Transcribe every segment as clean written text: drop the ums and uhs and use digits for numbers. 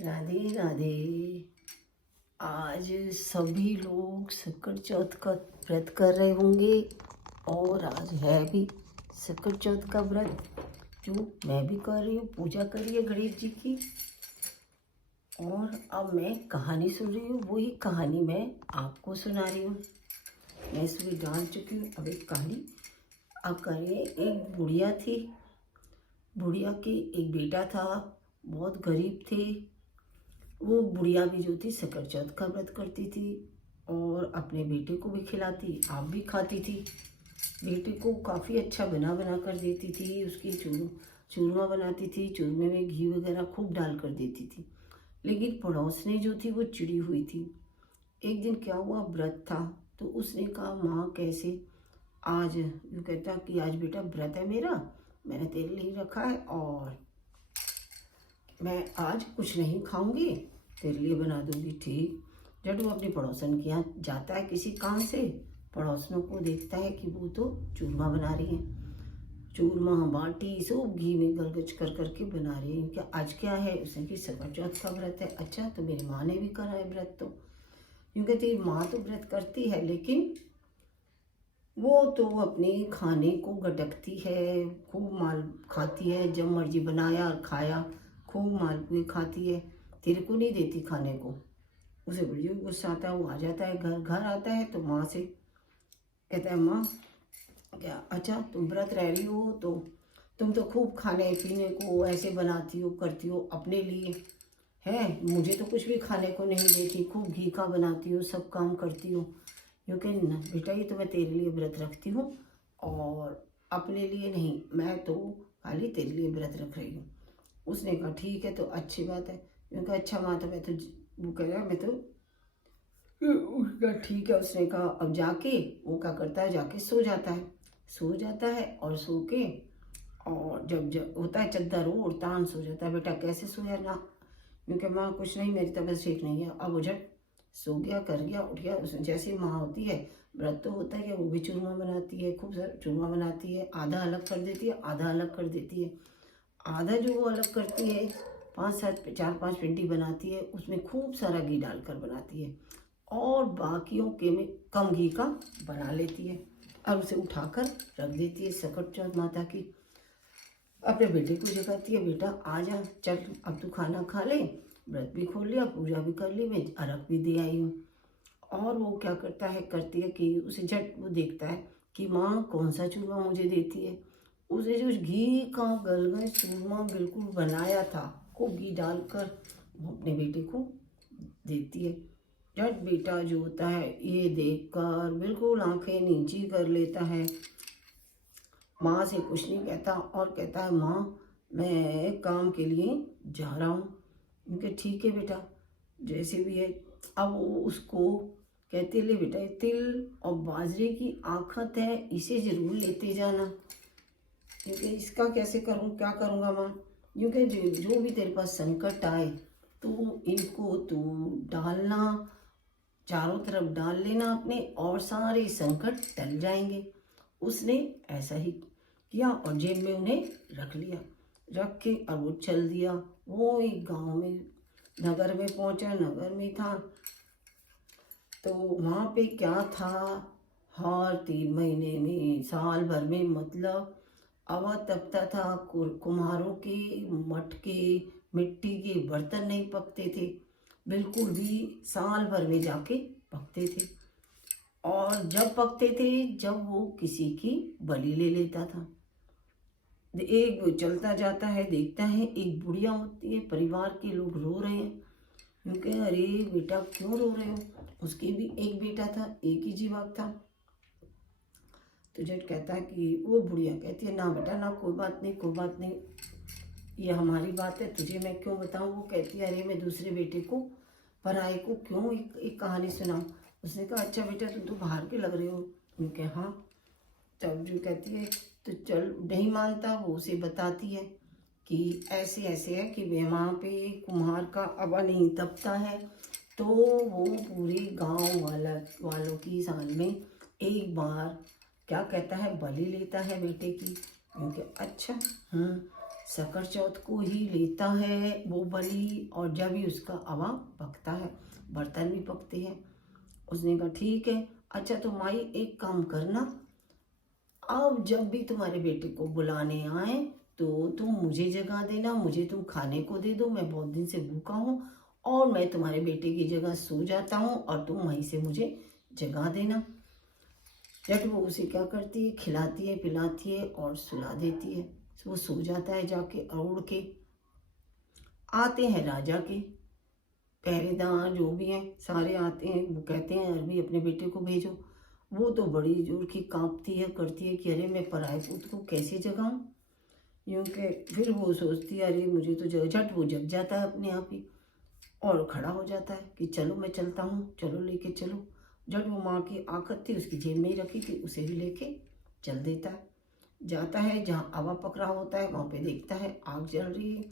राधे राधे। आज सभी लोग शक्कर चौथ का व्रत कर रहे होंगे और आज है भी शक्कर चौथ का व्रत जो मैं भी कर रही हूँ। पूजा करी है गणेश जी की और अब मैं कहानी सुन रही हूँ। वही कहानी मैं आपको सुना रही हूँ। मैं सुबह जान चुकी हूँ। अब एक कहानी अब करिए। एक बुढ़िया थी। बुढ़िया के एक बेटा था, बहुत गरीब थे। वो बुढ़िया भी जो थी शक्कर चौथ का व्रत करती थी और अपने बेटे को भी खिलाती, आप भी खाती थी। बेटे को काफ़ी अच्छा बना बना कर देती थी। उसकी चूरमा बनाती थी, चूरमे में घी वगैरह खूब डाल कर देती थी। लेकिन पड़ोसनी जो थी वो चिड़ी हुई थी। एक दिन क्या हुआ, व्रत था तो उसने कहा, माँ कैसे आज, यूँ कहता कि आज बेटा व्रत है मेरा, मैंने तेरे लिए रखा है और मैं आज कुछ नहीं खाऊंगी, तेरे लिए बना दूंगी। ठीक। जब वो अपनी पड़ोसन के यहाँ जाता है किसी काम से, पड़ोसनों को देखता है कि वो तो चूरमा बना रही है। चूरमा बाटी सब घी में गलगच कर करके बना रही है। क्या आज क्या है? उसने कि शक्कर चौथ का व्रत है। अच्छा, तो मेरी माँ ने भी करा है व्रत। तो यूँ कहती माँ तो व्रत करती है लेकिन वो तो अपने खाने को गटकती है, खूब माल खाती है, जब मर्जी बनाया और खाया, खूब मालपुए खाती है, तेरे को नहीं देती खाने को। उसे बड़ी गुस्सा आता है। वो आ जाता है, घर आता है तो माँ से कहता है, माँ क्या, अच्छा तुम व्रत रह रही हो तो तुम तो खूब खाने पीने को ऐसे बनाती हो, करती हो अपने लिए, है मुझे तो कुछ भी खाने को नहीं देती, खूब घी का बनाती हो, सब काम करती हो। यूँ कह ना बेटा, ये तो मैं तेरे लिए व्रत रखती हूँ और अपने लिए नहीं, मैं तो खाली तेरे लिए व्रत रख रही हूँ। उसने कहा ठीक है, तो अच्छी बात है। यूँ कहा अच्छा माँ, तो मैं तो वो कह रहा मैं तो उसका ठीक है। उसने कहा अब जाके वो क्या करता है, जाके सो जाता है। सो जाता है और सो के और जब होता है चद्दर ओढ़ तान सो जाता है। बेटा कैसे सोया ना? क्योंकि माँ कुछ नहीं, मेरी तबीयत ठीक नहीं है। अब उजट सो गया, कर गया, उठ गया। उसने जैसी माँ होती है, व्रत तो होता है कि वो भी चूरमा बनाती है, खूब सारा चूरमा बनाती है, आधा अलग कर देती है, आधा अलग कर देती है। आधा जो वो अलग करती है, 4-5 पिंडी बनाती है, उसमें खूब सारा घी डालकर बनाती है और बाकियों के में कम घी का बना लेती है और उसे उठाकर रख देती है शक्कर चौथ माता की। अपने बेटे को जगाती है, बेटा आ जा, चल अब तू खाना खा ले, व्रत भी खोल लिया, पूजा भी कर ली, मैं अर्घ भी दे आई हूँ। और वो क्या करता है, करती है कि उसे झट वो देखता है कि माँ कौन सा चूरमा मुझे देती है। उसे जो घी का गलगल चूरमा बिल्कुल बनाया था, खूब घी डालकर वो अपने बेटे को देती है। झट बेटा जो होता है ये देखकर बिल्कुल आंखें नीची कर लेता है, माँ से कुछ नहीं कहता और कहता है, माँ मैं काम के लिए जा रहा हूँ। उनके ठीक है बेटा, जैसे भी है। अब वो उसको कहते, ले बेटा ये तिल और बाजरे की आखत है, इसे जरूर लेते जाना। क्योंकि इसका कैसे करूँ, क्या करूँगा माँ? क्योंकि जो भी तेरे पास संकट आए तो इनको तू डालना, चारों तरफ डाल लेना अपने, और सारे संकट टल जाएंगे। उसने ऐसा ही किया और जेब में उन्हें रख लिया। रख के और वो चल दिया। वो एक गांव में, नगर में पहुंचा। नगर में था तो वहाँ पे क्या था, हर 3 महीने में, साल भर में, मतलब अवा तपता था। कुम्हारों के मटके, मिट्टी के बर्तन नहीं पकते थे बिल्कुल भी, साल भर में जाके पकते थे। और जब पकते थे, जब वो किसी की बलि ले लेता था। एक चलता जाता है, देखता है एक बुढ़िया होती है, परिवार के लोग रो रहे हैं। क्योंकि अरे बेटा क्यों रो रहे हो? उसके भी एक बेटा था, एक ही जीवाक था। तो जट कहता है कि वो बुढ़िया कहती है, ना बेटा ना, कोई बात नहीं, कोई बात नहीं, ये हमारी बात है, तुझे मैं क्यों बताऊं? वो कहती है, अरे मैं दूसरे बेटे को, पराये को क्यों एक कहानी सुनाऊं? उसने कहा अच्छा बेटा तुम तो बाहर के लग रहे हो। उनके हाँ। तब जो कहती है तो चल, नहीं मानता, वो उसे बताती है कि ऐसे ऐसे है कि वहाँ पे कुम्हार का अवा नहीं तपता है, तो वो पूरे गांव वालों की साल में एक बार क्या कहता है, बलि लेता है बेटे की। क्योंकि अच्छा शक्कर चौथ को ही लेता है वो बलि, और जब ही उसका अवा पकता है, बर्तन भी पकते हैं। उसने कहा ठीक है। अच्छा तो माई एक काम करना, अब जब भी तुम्हारे बेटे को बुलाने आए तो तुम मुझे जगा देना, मुझे तुम खाने को दे दो, मैं बहुत दिन से भूखा हूँ और मैं तुम्हारे बेटे की जगह सो जाता हूँ और तुम वहीं से मुझे जगा देना। जट वो उसे क्या करती है, खिलाती है पिलाती है और सुला देती है। वो सो जाता है जाके, और उड़ के आते हैं राजा के पहरेदार जो भी हैं सारे आते हैं। वो कहते हैं अरबी अपने बेटे को भेजो। वो तो बड़ी जोर की कांपती है, करती है कि अरे मैं पराए पुत को कैसे जगाऊं, यूँ के फिर वो सोचती है अरे मुझे तो झट वो जग जाता है अपने आप ही और खड़ा हो जाता है कि चलो मैं चलता हूँ, चलो लेके चलो। जब वो माँ की आखत थी उसकी जेब में ही रखी थी, उसे भी लेके चल देता है। जाता है जहाँ अवा पकड़ा होता है, वहाँ पे देखता है आग जल रही है।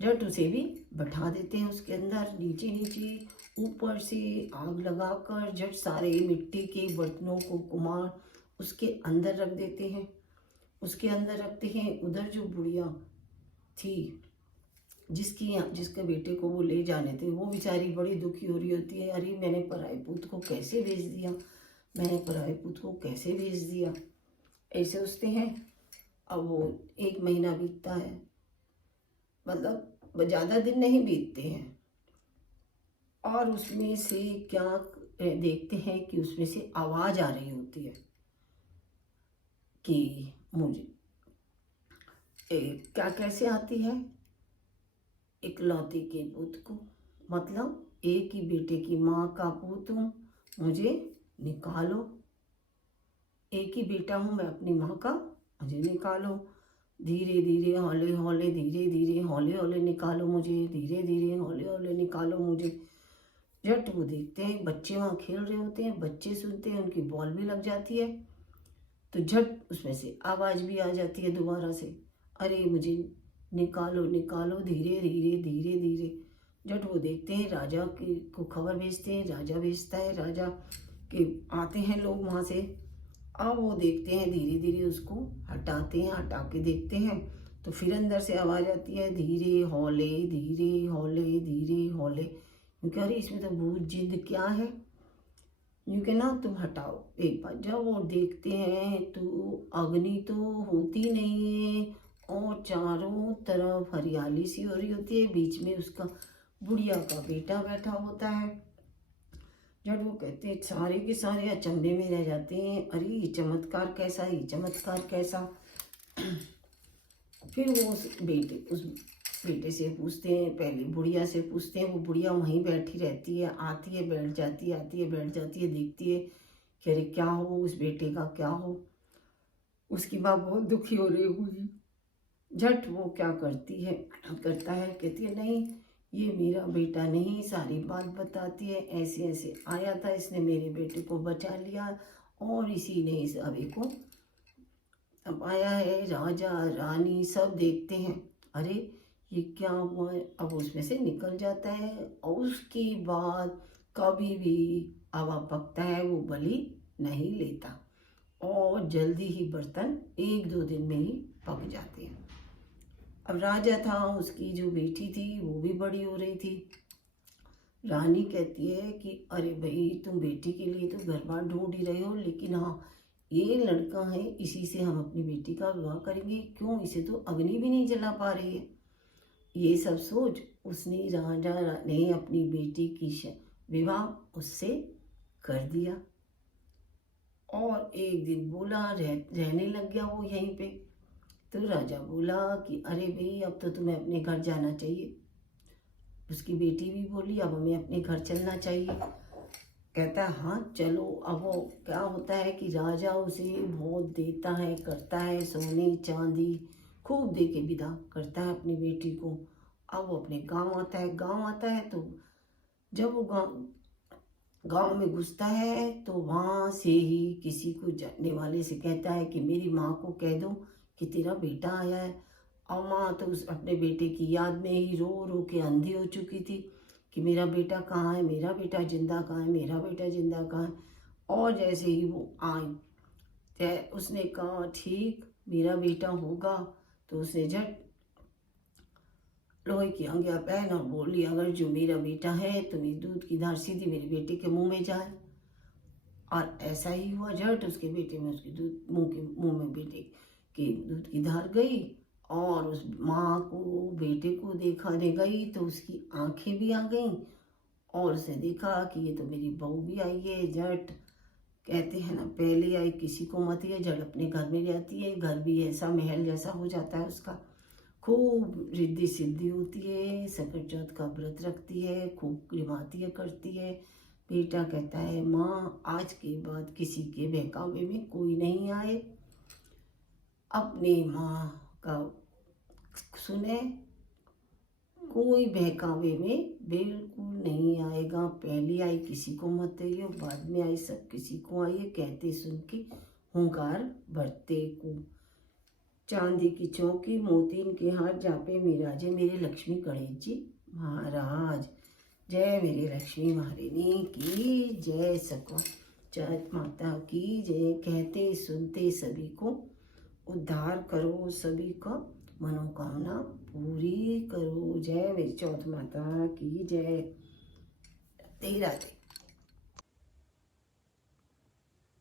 जट उसे भी बैठा देते हैं उसके अंदर, नीचे नीचे ऊपर से आग लगाकर जट सारे मिट्टी के बर्तनों को कुम्हार उसके अंदर रख देते हैं। उसके अंदर रखते हैं। उधर जो बुढ़िया थी जिसके बेटे को वो ले जाने थे, वो बेचारी बड़ी दुखी हो रही होती है, अरे मैंने पराए पुत को कैसे भेज दिया, मैंने पराए पुत को कैसे भेज दिया, ऐसे सोचते हैं। अब वो 1 महीना बीतता है, मतलब ज़्यादा दिन नहीं बीतते हैं, और उसमें से क्या देखते हैं कि उसमें से आवाज़ आ रही होती है कि मुझे क्या कैसे आती है, इकलौती के पुत को, मतलब एक ही बेटे की माँ का पुत हूँ, मुझे निकालो, एक ही बेटा हूँ मैं अपनी माँ का, मुझे निकालो। धीरे धीरे हौले हौले, धीरे धीरे हौले हौले निकालो मुझे, धीरे धीरे हौले हौले निकालो मुझे। झट वो देखते हैं बच्चे वहाँ खेल रहे होते हैं, बच्चे सुनते हैं, उनकी बॉल भी लग जाती है, तो झट उसमें से आवाज़ भी आ जाती है दोबारा से, अरे मुझे निकालो निकालो, धीरे धीरे धीरे धीरे। झट वो देखते हैं राजा की को खबर भेजते हैं, राजा भेजता है, राजा के आते हैं लोग वहाँ से। अब वो देखते हैं धीरे धीरे उसको हटाते हैं, हटा के देखते हैं तो फिर अंदर से आवाज़ आती है, धीरे हौले धीरे हौले धीरे हौले। क्योंकि अरे इसमें तो भूत जिद क्या है, यूँ के ना तुम हटाओ एक बार। जब वो देखते हैं तो अग्नि तो होती नहीं है और चारों तरफ हरियाली सी हो रही होती है, बीच में उसका बुढ़िया का बेटा बैठा होता है। जब वो कहते हैं सारे के सारे अचंभे में रह जाते हैं, अरे ये चमत्कार कैसा, ये चमत्कार कैसा। फिर वो उस बेटे से पूछते हैं, पहले बुढ़िया से पूछते हैं, वो बुढ़िया वहीं बैठी रहती है, आती है बैठ जाती है, आती है बैठ जाती है, देखती है कि अरे क्या हो उस बेटे का, क्या हो। उसकी माँ बहुत दुखी हो रही होगी। झट वो क्या करता है, कहती है नहीं ये मेरा बेटा नहीं, सारी बात बताती है, ऐसे ऐसे आया था, इसने मेरे बेटे को बचा लिया और इसी ने इस अभी को अब आया है। राजा रानी सब देखते हैं, अरे ये क्या हुआ है। अब उसमें से निकल जाता है और उसके बाद कभी भी अवा पकता है वो बलि नहीं लेता और जल्दी ही बर्तन 1-2 दिन में ही पक जाते हैं। अब राजा था, उसकी जो बेटी थी वो भी बड़ी हो रही थी। रानी कहती है कि अरे भाई तुम बेटी के लिए तो घर बार ढूंढ ही रहे हो, लेकिन हाँ ये लड़का है, इसी से हम अपनी बेटी का विवाह करेंगे, क्यों इसे तो अग्नि भी नहीं जला पा रही है। ये सब सोच उसने राजा ने अपनी बेटी की विवाह उससे कर दिया। और एक दिन बोला रहने लग गया वो यहीं पे। तो राजा बोला कि अरे भाई अब तो तुम्हें अपने घर जाना चाहिए। उसकी बेटी भी बोली अब हमें अपने घर चलना चाहिए। कहता है हाँ चलो। अब वो क्या होता है कि राजा उसे बहुत देता है, करता है, सोने चांदी खूब दे के विदा करता है अपनी बेटी को। अब वो अपने गांव आता है। गांव आता है तो जब वो गांव में घुसता है तो वहाँ से ही किसी को जानने वाले से कहता है कि मेरी माँ को कह दो कि तेरा बेटा आया है। और माँ तो उस अपने बेटे की याद में ही रो रो के अंधी हो चुकी थी कि मेरा बेटा कहाँ है, मेरा बेटा जिंदा कहाँ है, मेरा बेटा जिंदा कहाँ है। और जैसे ही वो आई तो उसने कहा ठीक मेरा बेटा होगा। तो उसने झट लोहे की अंगिया पहन और बोली, अगर जो मेरा बेटा है तो मेरी दूध की धार सीधी मेरे बेटे के मुंह में जाए। और ऐसा ही हुआ, झट उसके बेटे में उसकी दूध मुंह में बेटे के दूध की धार गई। और उस माँ को बेटे को दिखाने गई तो उसकी आंखें भी आ गईं और उसने देखा कि ये तो मेरी बहू भी आई है। झट कहते हैं ना, पहले आई किसी को मत है, झट अपने घर में जाती है। घर भी ऐसा महल जैसा हो जाता है उसका। खूब रिद्धि सिद्धि होती है, सकट चौथ का व्रत रखती है, खूब रिमातियाँ करती है। बेटा कहता है, माँ आज के बाद किसी के बहकावे में कोई नहीं आए, अपनी माँ का सुने, कोई बहकावे में बिल्कुल नहीं आएगा। पहली आई किसी को मत है, बाद में आई सब किसी को आई है। कहते सुन के हुंकार भरते को, चांदी की चौकी मोतीन के हाथ जापे मिराजे मेरे लक्ष्मी गणेश जी महाराज। जय मेरे लक्ष्मी महारानी की जय, सकवा चौथ माता की जय। कहते सुनते सभी को उद्धार करो, सभी का मनोकामना पूरी करो। जय मेरी चौथ माता की जय। राधे राधे।